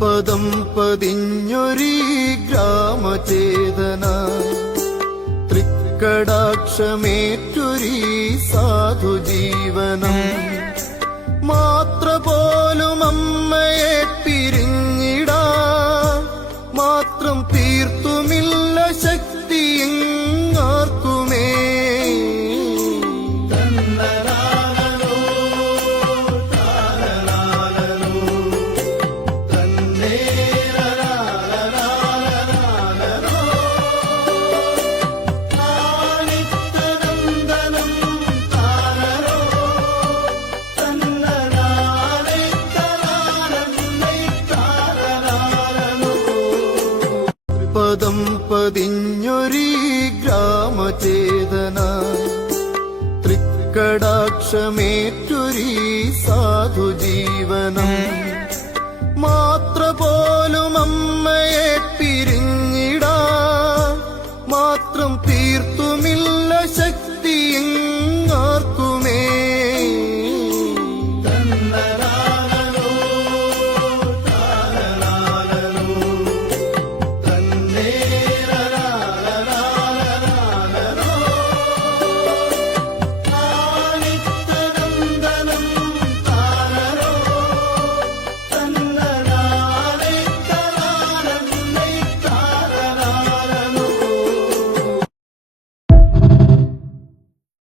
പദം പതിഞ്ഞൊരീ ഗ്രാമചേതന തൃക്കടാക്ഷമേറ്റൊരീ സാധുജീവനം മാത്ര പോലും അമ്മയെ പിരിഞ്ഞിടാ മാത്രം തീർത്തുമില്ല ശക്തി ആർക്കുമേ പദം പതിഞ്ഞൊരീ ഗ്രാമചേതന തൃക്കടാക്ഷമേറ്റൊരീ സാധുജീവനം